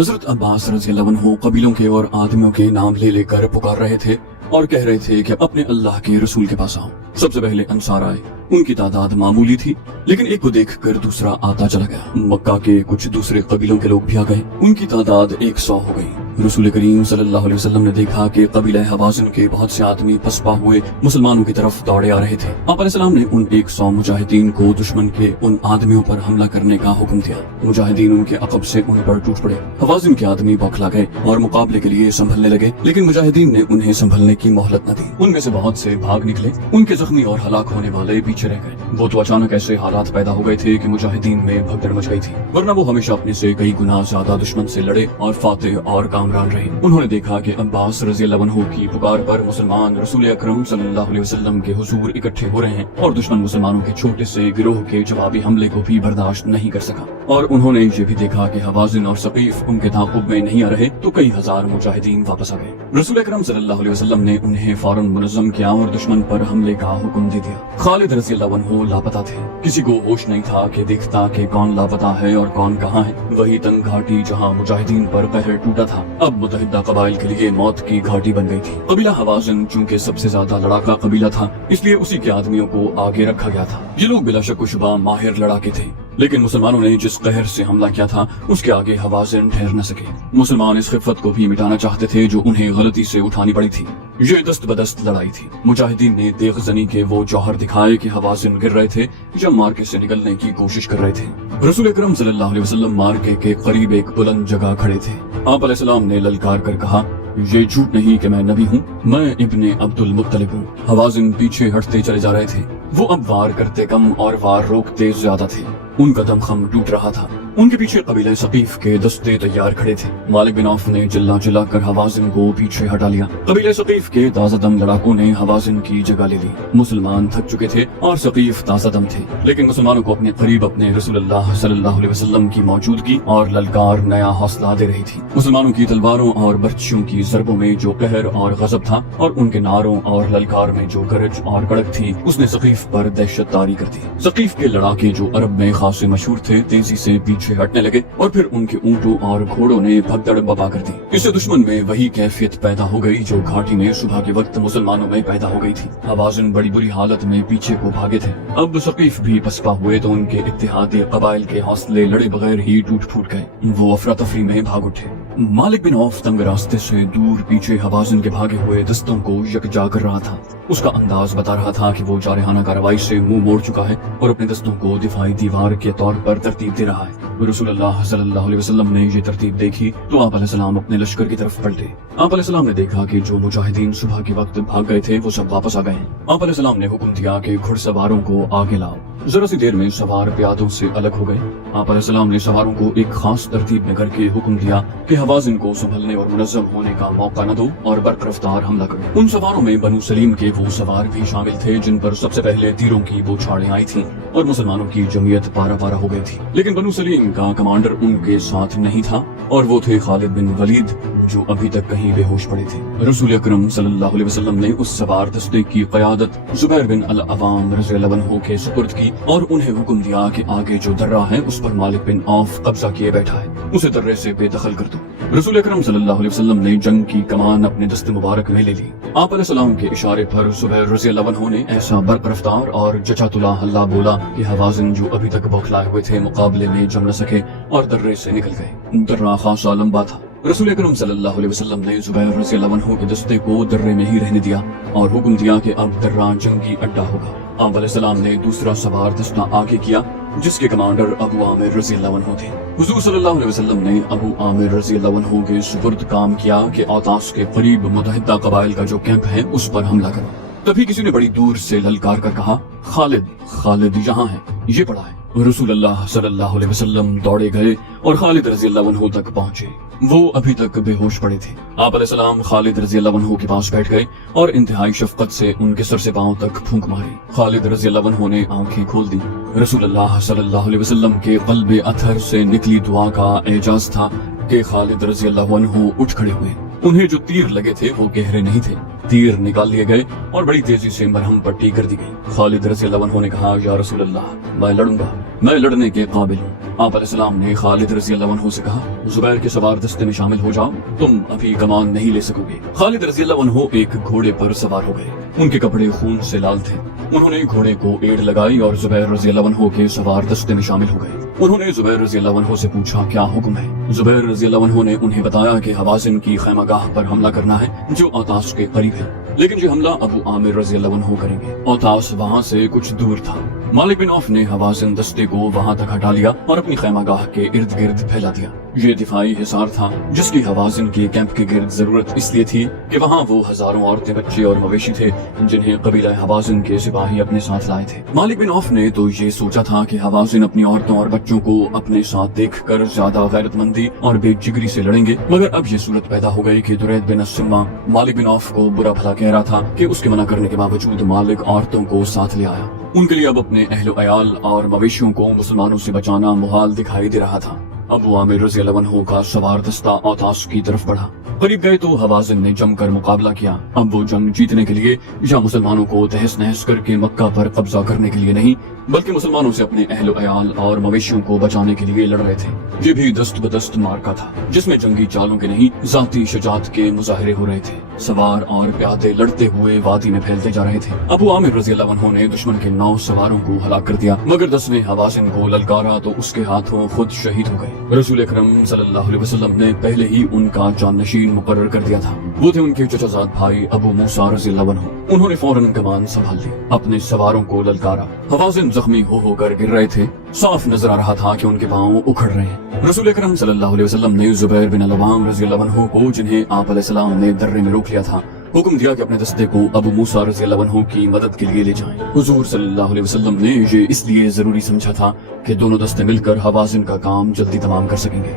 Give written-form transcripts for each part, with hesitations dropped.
हजरत अब्बास रज़ी अल्लाह अन्हु कबीलों के और आदमियों के नाम ले लेकर पुकार रहे थे और कह रहे थे कि अपने अल्लाह के रसूल के पास आओ। सबसे पहले अंसार आए। उनकी तादाद मामूली थी, लेकिन एक को देखकर दूसरा आता चला गया। मक्का के कुछ दूसरे कबीलों के लोग भी आ गए। उनकी तादाद 100 हो गई। रसूल करीम सल्लल्लाहु अलैहि वसल्लम ने देखा कि कबीला हवाज़िन के बहुत से आदमी पसपा हुए मुसलमानों की तरफ दौड़े आ रहे थे। आप अलैहिस्सलाम ने उन 100 मुजाहिदीन को दुश्मन के उन आदमियों पर हमला करने का हुक्म दिया। मुजाहिदीन उनके अक़ब से उन पर टूट पड़े। हवाज़िन के आदमी बौखला गए और मुकाबले के लिए संभलने लगे, लेकिन मुजाहिदीन ने उन्हें संभलने की मोहलत न दी। उनमें से बहुत से भाग निकले। उनके जख्मी और हलाक होने वाले पीछे रह गए। वो तो अचानक ऐसे हालात पैदा हो गए थे कि मुजाहिदीन में भगदड़ मच गई थी, वरना वो हमेशा अपने से कई गुना ज्यादा दुश्मन से लड़े और फातेह और कामरान रहे। उन्होंने देखा कि अब्बास रज़ी अल्लाह अन्हु की पुकार पर मुसलमान रसूल अकरम सल्लल्लाहु अलैहि वसल्लम के हुजूर इकट्ठे हो रहे हैं और दुश्मन मुसलमानों के छोटे से गिरोह के जवाबी हमले को भी बर्दाश्त नहीं कर सका। और उन्होंने ये भी देखा कि हवाज़िन और सकीफ उनके ताक़ुब में नहीं आ रहे, तो कई हजार मुजाहिदीन वापस आ गए। रसूल अकरम सल्लल्लाहु अलैहि वसल्लम ने उन्हें फौरन मुनज़्ज़म किया और दुश्मन पर हमले का हुक्म दे दिया। खालिद रज़ी अल्लाह अन्हु लापता थे। किसी को होश नहीं था कि देखता कि कौन लापता है और कौन कहाँ है। वही तंग घाटी जहाँ मुजाहिदीन पर कहर टूटा था, अब मुतहिदा कबाइल के लिए मौत की घाटी बन गई थी। कबीला हवाज़िन चूंकि सबसे ज्यादा लड़ाका कबीला था, इसलिए उसी के आदमियों को आगे रखा गया था। ये लोग बिला शक व शुबा माहिर लड़ाके थे, लेकिन मुसलमानों ने जिस कहर से हमला किया था उसके आगे हवाज़िन ठहर न सके। मुसलमान इस खिफ़त को भी मिटाना चाहते थे जो उन्हें गलती से उठानी पड़ी थी। ये दस्त बदस्त लड़ाई थी। मुजाहिदीन ने देगजनी के वो जौहर दिखाए कि हवाज़िन गिर रहे थे जब मार्के से निकलने की कोशिश कर रहे थे। रसूल अकरम सल्लल्लाहु अलैहि वसल्लम मार्के के करीब एक बुलंद जगह खड़े थे। आप अलैहिस्सलाम ने ललकार कर कहा, ये झूठ नहीं कि मैं नबी हूँ, मैं इब्ने अब्दुल मुत्तलिब हूँ। हवाज़िन पीछे हटते चले जा रहे थे। वो अब वार करते कम और वार रोकते ज्यादा थे। उनका दमखम टूट रहा था। उनके पीछे कबीला सकीफ के दस्ते तैयार खड़े थे। मालिक बिन औफ ने चिल्ला चिल्ला कर हवाज़िन को पीछे हटा लिया। कबीला सकीफ के ताज़ा दम लड़ाकों ने हवाज़िन की जगह ले ली। मुसलमान थक चुके थे और सकीफ ताज़ा दम थे, लेकिन मुसलमानों को अपने करीब अपने रसूलुल्लाह सल्लल्लाहु अलैहि वसल्लम की मौजूदगी और ललकार नया हौसला दे रही थी। मुसलमानों की तलवारों और बर्छियों की ज़रबों में जो कहर और गज़ब था और उनके नारों और ललकार में जो गरज और कड़क थी, उसने सकीफ पर दहशत तारी कर दी। सकीफ के लड़ाके जो अरब में खासे मशहूर थे, तेजी से पीछे हटने लगे और फिर उनके ऊंटों और घोड़ों ने भगदड़ बपा कर दी। इससे दुश्मन में वही कैफियत पैदा हो गई जो घाटी में सुबह के वक्त मुसलमानों में पैदा हो गई थी। हवाज़िन बड़ी बुरी हालत में पीछे को भागे थे। अब सकीफ भी पसपा हुए तो उनके इत्तेहादी कबाइल के हौसले लड़े बगैर ही टूट फूट गए। वो अफरा तफरी में भाग उठे। मालिक बिन औफ तंग रास्ते से दूर पीछे हवाज़िन के भागे हुए दस्तों को यकजा कर रहा था। उसका अंदाज बता रहा था कि वो जारहाना कार्रवाई से मुंह मोड़ चुका है और अपने दस्तों को दिफाई दीवार के तौर पर तरतीब दे रहा है। रसूलुल्लाह सल्लल्लाहु अलैहि वसल्लम ने ये तरतीब देखी तो आप अलैहिस्सलाम अपने लश्कर की तरफ पलटे। आप अलैहिस्सलाम ने देखा कि जो मुजाहिदीन सुबह के वक्त भाग गए थे वो सब वापस आ गए। आप अलैहिस्सलाम ने हुक्म दिया कि घुड़सवारों को आगे लाओ। जरा सी देर में सवार प्यादों से अलग हो गए। आप अलैहिस्सलाम ने सवारों को एक खास तरतीब में करके हुक्म दिया कि हवाज़िन को संभलने और मुनज़्ज़म होने का मौका न दो और बर्क रफ्तार हमला करो। उन सवारों में बनु सलीम के वो सवार भी शामिल थे जिन पर सबसे पहले तीरों की बौछारें आई थीं और मुसलमानों की जमीयत पारा पारा हो गई थी। लेकिन बनु सलीम का कमांडर उनके साथ नहीं था और वो थे खालिद बिन वलीद, जो अभी तक कहीं बेहोश पड़े थे। रसूल अकरम सल्लल्लाहु अलैहि वसल्लम ने उस सवार दस्ते की क़यादत ज़ुबैर बिन अल अवाम रज़ियल्लाहु अन्हु के सुपुर्द की और उन्हें हुक्म दिया कि आगे जो दर्रा है उस पर मालिक बिन औफ कब्जा किए बैठा है, उसे दर्रे से बेदखल कर दो। रसूल अकरम सल्लल्लाहु अलैहि वसल्लम ने जंग की कमान अपने दस्ते मुबारक में ले ली। आप अलैहिस्सलाम के इशारे पर ज़ुबैर रज़ियल्लाहु अन्हु ने ऐसा बर्क रफ्तार और जचातुला हल्ला बोला कि हवाज़िन जो अभी तक बौखलाए हुए थे मुकाबले में जम न सके और दर्रे से निकल गए। दर्रा खासा लंबा था। रसूल अकरम सल्लल्लाहु अलैहि वसल्लम ने ज़ुबैर रज़ियल्लाहु अन्हु के दस्ते को दर्रे में ही रहने दिया और हुक्म दिया कि अब दर्रा जंगी अड्डा होगा। आप अलैहिस्सलाम ने दूसरा सवार दस्ता आगे किया जिसके कमांडर अबू आमिर रज़ियल्लाहु अन्हु थे। हुज़ूर सल्लल्लाहु अलैहि वसल्लम ने अबू आमिर रज़ियल्लाहु अन्हु के सुपुर्द काम किया कि औतास के करीब मुतहिदा कबाइल का जो कैंप है उस पर हमला करो। तभी किसी ने बड़ी दूर से ललकार कर कहा, खालिद खालिद यहाँ है, ये पड़ा है। रसूलुल्लाह सल्लल्लाहु अलैहि वसल्लम दौड़े गए और खालिद रज़ियल्लाहु अन्हु तक पहुंचे। वो अभी तक बेहोश पड़े थे। आप अलैहिस्सलाम खालिद रज़ियल्लाहु अन्हु के पास बैठ गए और इंतहाई शफकत से उनके सर से पांव तक फूंक मारी। खालिद रज़ियल्लाहु अन्हु ने आंखें खोल दी। रसूलुल्लाह सल्लल्लाहु अलैहि वसल्लम के क़ल्बे अथर से निकली दुआ का एजाज था कि खालिद रज़ियल्लाहु अन्हु उठ खड़े हुए। उन्हें जो तीर लगे थे वो गहरे नहीं थे। تیر نکال لیے گئے اور بڑی تیزی سے مرہم پٹی کر دی گئی۔ خالد رضی اللہ عنہ نے کہا یا رسول اللہ میں لڑوں گا، میں لڑنے کے قابل ہوں۔ آپ علیہ السلام نے خالد رضی اللہ عنہ سے کہا زبیر کے سوار دستے میں شامل ہو جاؤ، تم ابھی کمان نہیں لے سکو گے۔ خالد رضی اللہ عنہ ایک گھوڑے پر سوار ہو گئے، ان کے کپڑے خون سے لال تھے۔ انہوں نے گھوڑے کو ایڑ لگائی اور زبیر رضی اللہ عنہ کے سوار دستے میں شامل ہو گئے۔ انہوں نے زبیر رضی اللہ عنہ سے پوچھا کیا حکم ہے؟ زبیر رضی اللہ عنہ نے انہیں بتایا کہ حوازن کی خیمہ گاہ پر حملہ کرنا ہے جو اوتاس کے قریب ہے، لیکن یہ حملہ ابو عامر رضی اللہ عنہ کریں گے۔ اوتاس وہاں سے کچھ دور تھا۔ مالک بن عوف نے حوازن دستے کو وہاں تک ہٹا لیا اور اپنی خیمہ گاہ کے ارد گرد پھیلا دیا۔ یہ دفاعی حصار تھا جس کی حوازن کے کیمپ کے گرد ضرورت اس لیے تھی کہ وہاں وہ ہزاروں عورتیں، بچے اور مویشی تھے جنہیں قبیلہ حوازن کے سپاہی اپنے ساتھ لائے تھے۔ مالک بن عوف نے تو یہ سوچا تھا کہ حوازن اپنی عورتوں اور بچوں کو اپنے ساتھ دیکھ کر زیادہ غیرت مندی اور بے جگری سے لڑیں گے، مگر اب یہ صورت پیدا ہو گئی کہ درید بن السمہ مالک بن عوف کو برا بھلا کہہ رہا تھا کہ اس کے منع کرنے کے باوجود مالک عورتوں کو ساتھ لے آیا۔ ان کے لیے اب اپنے اہل و عیال اور مویشیوں کو مسلمانوں سے بچانا محال دکھائی دے رہا تھا۔ ابو عامر رضی اللہ عنہ کا سوار دستہ اوتاس کی طرف بڑھا۔ قریب گئے تو حوازن نے جم کر مقابلہ کیا۔ اب وہ جنگ جیتنے کے لیے یا مسلمانوں کو تہس نہس کر کے مکہ پر قبضہ کرنے کے لیے نہیں، بلکہ مسلمانوں سے اپنے اہل و عیال اور مویشیوں کو بچانے کے لیے لڑ رہے تھے۔ یہ بھی دست بدست مارکا تھا جس میں جنگی چالوں کے نہیں ذاتی شجاعت کے مظاہرے ہو رہے تھے۔ سوار اور پیادے لڑتے ہوئے وادی میں پھیلتے جا رہے تھے۔ ابو عامر رضی اللہ عنہ نے دشمن کے 9 سواروں کو ہلاک کر دیا، مگر 10ویں حوازن کو للکارا تو اس کے ہاتھوں خود شہید ہو گئے۔ رسول اکرم صلی اللہ علیہ وسلم نے پہلے ہی ان کا جانشین مقرر کر دیا تھا۔ وہ تھے ان کے چچا زاد بھائی ابو موسیٰ رضی اللہ عنہ۔ انہوں نے فوراً کمان سنبھال لی، اپنے سواروں کو للکارا۔ حوازن زخمی ہو کر گر رہے تھے، صاف نظر آ رہا تھا کہ ان کے پاؤں اکھڑ رہے ہیں۔ رسول اکرم صلی اللہ علیہ وسلم نے زبیر بن العوام رضی اللہ عنہ کو، جنہیں آپ علیہ السلام نے درے میں روک لیا تھا، حکم دیا کہ اپنے دستے کو ابو موسیٰ رضی اللہ عنہ کی مدد کے لیے لے جائیں۔ حضور صلی اللہ علیہ وسلم نے یہ اس لیے ضروری سمجھا تھا کہ دونوں دستے مل کر حوازن کا کام جلدی تمام کر سکیں گے۔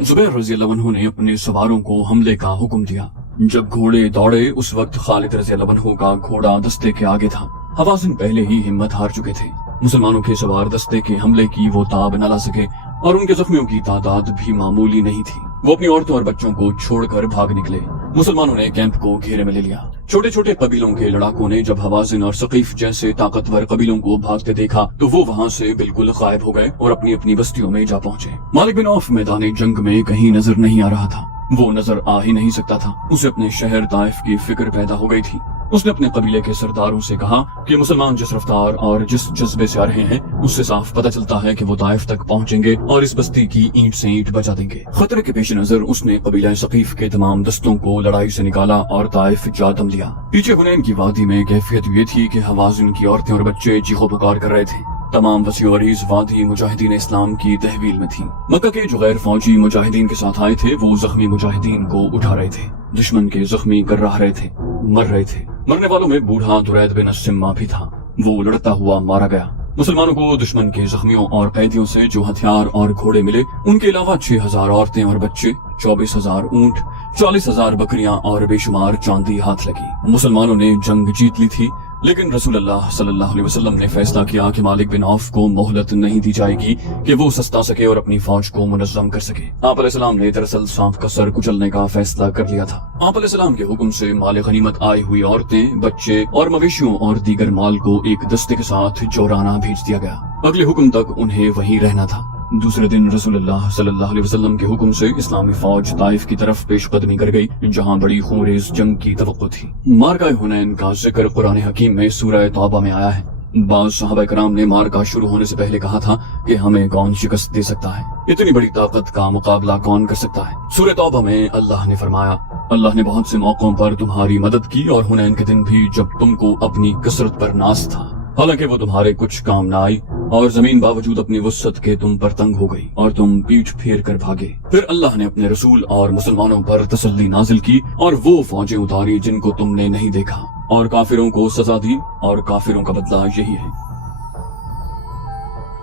زبیر رضی اللہ عنہ نے اپنے سواروں کو حملے کا حکم دیا۔ جب گھوڑے دوڑے اس وقت خالد رضی اللہ عنہ کا گھوڑا دستے کے آگے تھا۔ حوازن پہلے ہی ہمت ہار چکے تھے۔ مسلمانوں کے سوار دستے کے حملے کی وہ تاب نہ لا سکے اور ان کے زخمیوں کی تعداد بھی معمولی نہیں تھی۔ وہ اپنی عورتوں اور بچوں کو چھوڑ کر بھاگ نکلے۔ مسلمانوں نے کیمپ کو گھیرے میں لے لیا۔ چھوٹے چھوٹے قبیلوں کے لڑاکوں نے جب حوازن اور ثقیف جیسے طاقتور قبیلوں کو بھاگتے دیکھا تو وہ وہاں سے بالکل غائب ہو گئے اور اپنی اپنی بستیوں میں جا پہنچے۔ مالک بن عوف میدان جنگ میں کہیں نظر نہیں آ رہا تھا، وہ نظر آ ہی نہیں سکتا تھا۔ اسے اپنے شہر طائف کی فکر پیدا ہو گئی تھی۔ اس نے اپنے قبیلے کے سرداروں سے کہا کہ مسلمان جس رفتار اور جس جذبے سے آ رہے ہیں اس سے صاف پتہ چلتا ہے کہ وہ طائف تک پہنچیں گے اور اس بستی کی اینٹ سے اینٹ بچا دیں گے۔ خطرے کے پیش نظر اس نے قبیلہ ثقیف کے تمام دستوں کو لڑائی سے نکالا اور طائف جا دم لیا۔ پیچھے حنین کی وادی میں کیفیت یہ تھی کہ حوازن کی عورتیں اور بچے چیخو پکار کر رہے تھے۔ تمام وسیع و عریض وادی مجاہدین اسلام کی تحویل میں تھی۔ مکہ کے جو غیر فوجی مجاہدین کے ساتھ آئے تھے وہ زخمی مجاہدین کو اٹھا رہے تھے، دشمن کے زخمی کر رہے تھے، مر رہے تھے۔ مرنے والوں میں بوڑھا درید بن السمہ بھی تھا، وہ لڑتا ہوا مارا گیا۔ مسلمانوں کو دشمن کے زخمیوں اور قیدیوں سے جو ہتھیار اور گھوڑے ملے ان کے علاوہ 6000 عورتیں اور بچے، 24000 اونٹ، 40000 بکریاں اور بے شمار چاندی ہاتھ لگی۔ مسلمانوں نے جنگ جیت لی تھی، لیکن رسول اللہ صلی اللہ علیہ وسلم نے فیصلہ کیا کہ مالک بن عوف کو مہلت نہیں دی جائے گی کہ وہ سستا سکے اور اپنی فوج کو منظم کر سکے۔ آپ علیہ السلام نے دراصل سانپ کا سر کچلنے کا فیصلہ کر لیا تھا۔ آپ علیہ السلام کے حکم سے مال غنیمت آئی ہوئی عورتیں، بچے اور مویشیوں اور دیگر مال کو ایک دستے کے ساتھ جورانہ بھیج دیا گیا۔ اگلے حکم تک انہیں وہیں رہنا تھا۔ دوسرے دن رسول اللہ صلی اللہ علیہ وسلم کے حکم سے اسلامی فوج طائف کی طرف پیش قدمی کر گئی، جہاں بڑی خونریز جنگ کی توقع تھی۔ مارکہ حنین کا ذکر قرآن حکیم میں سورہ توبہ میں آیا ہے۔ بعض صحابہ کرام نے مارکہ شروع ہونے سے پہلے کہا تھا کہ ہمیں کون شکست دے سکتا ہے، اتنی بڑی طاقت کا مقابلہ کون کر سکتا ہے۔ سورہ توبہ میں اللہ نے فرمایا، اللہ نے بہت سے موقعوں پر تمہاری مدد کی اور حنین کے دن بھی جب تم کو اپنی کثرت پر ناز تھا، حالانکہ وہ تمہارے کچھ کام نہ آئی اور زمین باوجود اپنی وسعت کے تم پر تنگ ہو گئی اور تم پیٹھ پھیر کر بھاگے۔ پھر اللہ نے اپنے رسول اور مسلمانوں پر تسلی نازل کی اور وہ فوجیں اتاری جن کو تم نے نہیں دیکھا، اور کافروں کو سزا دی، اور کافروں کا بدلہ یہی ہے۔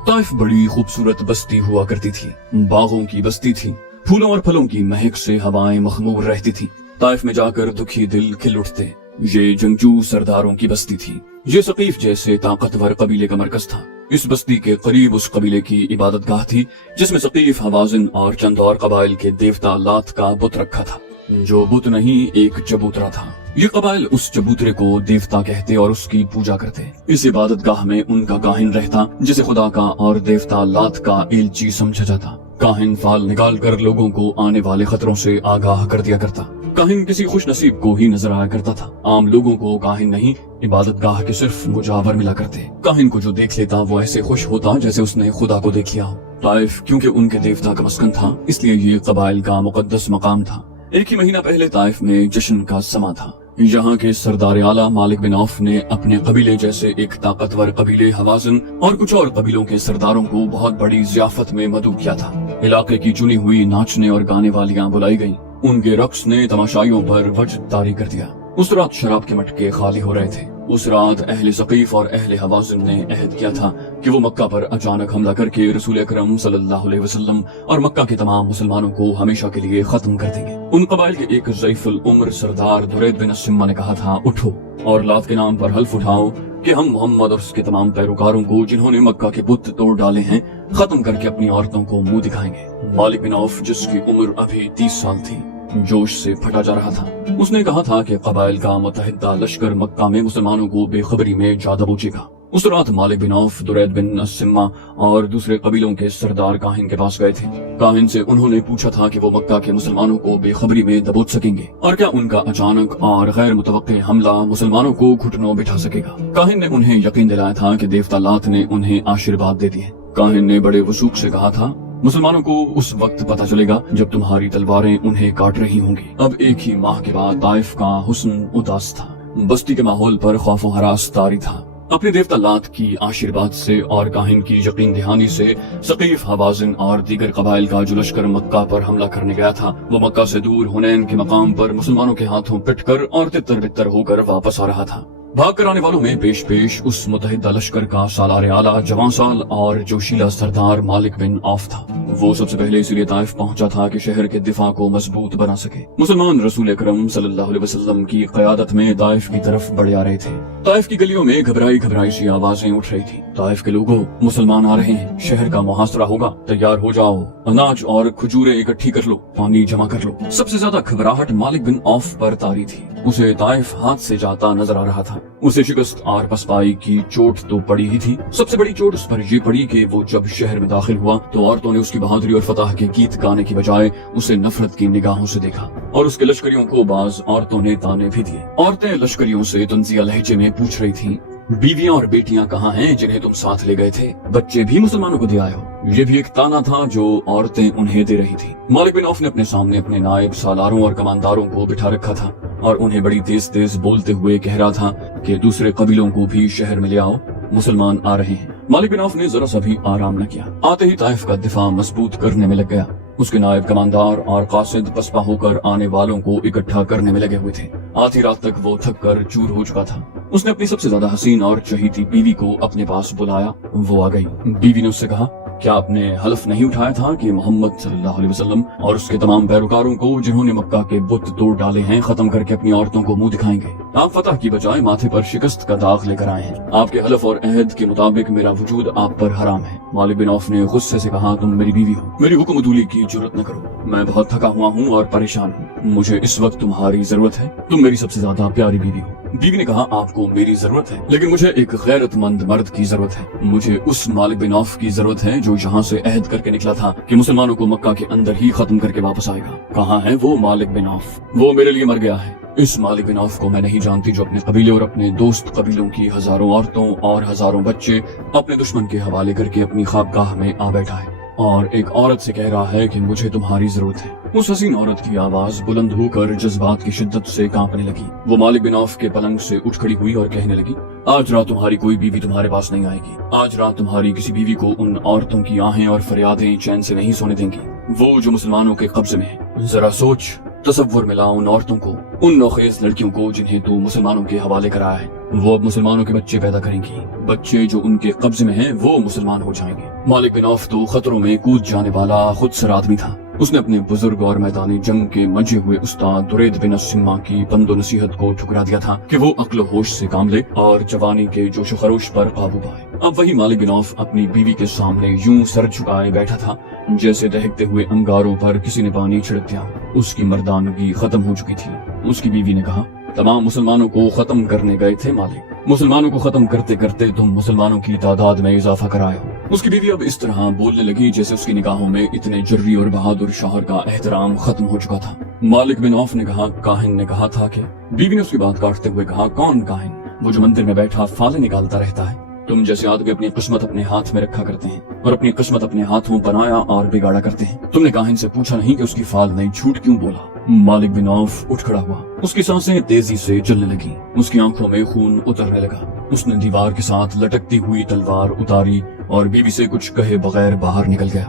طائف بڑی خوبصورت بستی ہوا کرتی تھی، باغوں کی بستی تھی، پھولوں اور پھلوں کی مہک سے ہوائیں مخمور رہتی تھی۔ طائف میں جا کر دکھی دل کھل اٹھتے۔ یہ جنگجو سرداروں کی بستی تھی۔ یہ ثقیف جیسے طاقتور قبیلے کا مرکز تھا۔ اس بستی کے قریب اس قبیلے کی عبادت گاہ تھی جس میں ثقیف، حوازن اور چند اور قبائل کے دیوتا لات کا بت رکھا تھا۔ जो बुत नहीं एक चबूतरा था। ये कबाइल उस चबूतरे को देवता कहते और उसकी पूजा करते। इस इबादतगाह में उनका काहिन रहता, जिसे खुदा का और देवता लात का एलची समझा जाता। काहिन फाल निकाल कर लोगों को आने वाले खतरों से आगाह कर दिया करता। काहिन किसी खुश नसीब को ही नजर आया करता था। आम लोगों को काहिन नहीं, इबादतगाह के सिर्फ मुजावर मिला करते। काहिन को जो देख लेता वो ऐसे खुश होता जैसे उसने खुदा को देख लिया हो। ताइफ क्योंकि उनके देवता का मस्कन था, इसलिए ये कबाइल का मुकद्दस मकाम था। एक ही महीना पहले ताइफ में जश्न का समा था। यहाँ के सरदार आला मालिक बिन औफ ने अपने कबीले जैसे एक ताकतवर कबीले हवाजन और कुछ और कबीलों के सरदारों को बहुत बड़ी जियाफत में मदऊ किया था। इलाके की चुनी हुई नाचने और गाने वालियां बुलाई गईं। उनके रक्स ने तमाशाइयों पर वजद तारी कर दिया। उस रात शराब के मटके खाली हो रहे थे। उस रात अहले सकीफ और अहले हवाज़िन ने अहद किया था कि वो मक्का पर अचानक हमला करके रसूल अकरम सल्लल्लाहु अलैहि वसल्लम और मक्का के तमाम मुसलमानों को हमेशा के लिए खत्म कर देंगे। उन कबाइल के एक ज़ईफुल उम्र सरदार दुरैद बिन सिम्मा ने कहा था, उठो और लात के नाम पर हल्फ उठाओ कि हम मोहम्मद और उसके तमाम पैरोकारों को जिन्होंने मक्का के बुत तोड़ डाले हैं खत्म करके अपनी औरतों को मुंह दिखाएंगे। मालिक बिन औफ, जिसकी उम्र अभी 30 साल थी, जोश से फटा जा रहा था। उसने कहा था कि कबाइल का मुत्तहिदा लश्कर मक्का में मुसलमानों को बेखबरी में जा दबोचेगा। उस रात मालिक बिन औफ, दुरैद बिन सिम्मा और दूसरे कबीलों के सरदार काहिन के पास गए थे। काहिन से उन्होंने पूछा था कि वो मक्का के मुसलमानों को बेखबरी में दबोच सकेंगे और क्या उनका अचानक और गैर मुतवक्के हमला मुसलमानों को घुटनों बिठा सकेगा। काहिन ने उन्हें यकीन दिलाया था कि देवता लात ने उन्हें आशीर्वाद दे दिए। काहिन ने बड़े वसूख से कहा था, मुसलमानों को उस वक्त पता चलेगा जब तुम्हारी तलवारें उन्हें काट रही होंगी। अब एक ही माह के बाद ताइफ का हुस्न उदास था। बस्ती के माहौल पर खौफ और हरास तारी था। अपने देवता लात की आशीर्वाद से और काहिन की यकीन दहानी से सकीफ, हवाज़िन और दीगर कबाइल का जो लश्कर मक्का पर हमला करने गया था वो मक्का से दूर हुनैन के मकाम पर मुसलमानों के हाथों पिटकर और तितर बितर होकर वापस आ रहा था। भाग कर आने वालों में पेश पेश उस मुत्तहिदा लश्कर का सालार आला, जवान साल और जोशीला सरदार मालिक बिन औफ था। वो सबसे पहले इसलिए ताइफ पहुंचा था कि शहर के दिफा को मजबूत बना सके। मुसलमान रसूल अकरम सल्लल्लाहु अलैहि वसल्लम की क़यादत में ताइफ की तरफ बढ़े आ रहे थे। ताइफ की गलियों में घबराई घबराई सी आवाजें उठ रही थी। ताइफ के लोगों, मुसलमान आ रहे हैं, शहर का मुहासरा होगा, तैयार हो जाओ, अनाज और खजूरें इकट्ठी कर लो, पानी जमा कर लो। सबसे ज्यादा घबराहट मालिक बिन औफ पर तारी थी। उसे ताइफ हाथ से जाता नजर आ रहा था। उसे शिकस्त और पसपाई की चोट तो पड़ी ही थी। सबसे बड़ी चोट उस पर ये पड़ी कि वो जब शहर में दाखिल हुआ तो औरतों ने उसकी बहादुरी और फतह के गीत गाने की बजाय उसे नफरत की निगाहों से देखा और उसके लश्करियों को बाज औरतों ने ताने भी दिए। औरतें लश्करियों से तंजिया लहजे में पूछ रही थीं, बीवियां और बेटियां कहाँ हैं जिन्हें तुम साथ ले गए थे? बच्चे भी मुसलमानों को दे आए हो। ये भी एक ताना था जो औरतें उन्हें दे रही थी। मालिक बिन औफ ने अपने सामने अपने नायब सालारों और कमांदारों को बिठा रखा था और उन्हें बड़ी तेज तेज बोलते हुए कह रहा था कि दूसरे कबीलों को भी शहर में ले आओ, मुसलमान आ रहे हैं। मालिक बिन औफ ने जरा सा भी आराम न किया। आते ही ताइफ का दिफा मजबूत करने में लग गया। उसके नायब कमांडार और कासिद पसपा होकर आने वालों को इकट्ठा करने में लगे हुए थे। आधी रात तक वो थक कर चूर हो चुका था। उसने अपनी सबसे ज्यादा हसीन और चहीती बीवी को अपने पास बुलाया। वो आ गई। बीवी ने उससे कहा, क्या आपने हल्फ नहीं उठाया था कि मोहम्मद सल्लल्लाहु अलैहि वसल्लम और उसके तमाम पैरोकारों को जिन्होंने मक्का के बुत तोड़ डाले हैं खत्म करके अपनी औरतों को मुंह दिखाएंगे? आप फतह की बजाय माथे पर शिकस्त का दाग लेकर आए हैं। आपके हलफ और अहद के मुताबिक मेरा वजूद आप पर हराम है। मालिक बिन औफ ने गुस्से से कहा, तुम मेरी बीवी हो, मेरी हुक्म अदूली की जुर्रत न करो। मैं बहुत थका हुआ हूँ और परेशान हूँ। मुझे इस वक्त तुम्हारी जरूरत है। तुम मेरी सबसे ज्यादा प्यारी बीवी हो। बीवी ने कहा, आपको मेरी जरूरत है, लेकिन मुझे एक गैरतमंद मर्द की जरूरत है। मुझे उस मालिक बिन औफ की जरूरत है जो यहाँ से अहद करके निकला था कि मुसलमानों को मक्का के अंदर ही खत्म करके वापस आएगा। कहाँ है वो मालिक बिन औफ? वो मेरे लिए मर गया है। इस मालिक बिन औफ को मैं नहीं जानती जो अपने कबीले और अपने दोस्त कबीलों की हजारों औरतों और हजारों बच्चे अपने दुश्मन के हवाले करके अपनी ख्वाबगाह में आ बैठा है और एक औरत से कह रहा है कि मुझे तुम्हारी जरूरत है। उस हसीन औरत की आवाज बुलंद होकर जज्बात की शिद्दत से कांपने लगी। वो मालिक बिन औफ के पलंग से उठ खड़ी हुई और कहने लगी, आज रात तुम्हारी कोई बीवी तुम्हारे पास नहीं आएगी। आज रात तुम्हारी किसी बीवी को उन औरतों की आहें और फरियादें चैन से नहीं सोने देंगी, वो जो मुसलमानों के कब्जे में है। जरा सोच, तसव्वुर मिला उन औरतों को, उन नौखेज लड़कियों को जिन्हें तू मुसलमानों के हवाले कराया है। वो अब मुसलमानों के बच्चे पैदा करेंगी। बच्चे जो उनके कब्जे में हैं वो मुसलमान हो जाएंगे। मालिक बिन औफ तो खतरों में कूद जाने वाला खुद सर आदमी था। اس نے اپنے بزرگ اور میدانی جنگ کے منجے ہوئے استاد درید بن السما کی بند و نصیحت کو ٹھکرا دیا تھا کہ وہ عقل و ہوش سے کام لے اور جوانی کے جوش و خروش پر قابو پائے۔ اب وہی مالک بن عوف اپنی بیوی کے سامنے یوں سر جھکائے بیٹھا تھا جیسے دہکتے ہوئے انگاروں پر کسی نے پانی چھڑک دیا۔ اس کی مردانگی ختم ہو چکی تھی۔ اس کی بیوی نے کہا، تمام مسلمانوں کو ختم کرنے گئے تھے مالک، مسلمانوں کو ختم کرتے کرتے تم مسلمانوں کی تعداد میں اضافہ کرائے ہو۔ اس کی بیوی اب اس طرح بولنے لگی جیسے اس کی نگاہوں میں اتنے جری اور بہادر شوہر کا احترام ختم ہو چکا تھا۔ مالک بن عوف نے کہا، کاہن نے کہا تھا کہ، بیوی نے اس کی بات کاٹتے ہوئے کہا، کون کاہن؟ وہ جو مندر میں بیٹھا فالے نکالتا رہتا ہے۔ تم جیسے آدمی اپنی قسمت اپنے ہاتھ میں رکھا کرتے ہیں اور اپنی قسمت اپنے ہاتھوں بنایا اور بگاڑا کرتے ہیں۔ تم نے کاہن سے پوچھا نہیں کہ اس کی فال نہیں، جھوٹ کیوں بولا؟ مالک بن عوف اٹھ کھڑا ہوا، اس کی سانسیں تیزی سے چلنے لگیں، اس کی آنکھوں میں خون اترنے لگا۔ اس نے دیوار کے ساتھ لٹکتی ہوئی تلوار اتاری اور بیوی سے کچھ کہے بغیر باہر نکل گیا۔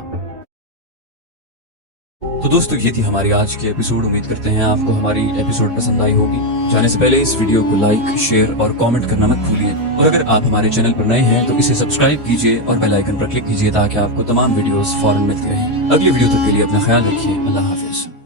تو دوستو یہ تھی ہماری آج کی ایپیسوڈ۔ امید کرتے ہیں آپ کو ہماری ایپیسوڈ پسند آئی ہوگی۔ جانے سے پہلے اس ویڈیو کو لائک، شیئر اور کامنٹ کرنا مت بھولیے، اور اگر آپ ہمارے چینل پر نئے ہیں تو اسے سبسکرائب کیجیے اور بیل آئیکن پر کلک کیجیے تاکہ آپ کو تمام ویڈیوز فوراً ملتی رہیں۔ اگلی ویڈیو تک کے لیے اپنا خیال رکھیے۔ اللہ حافظ۔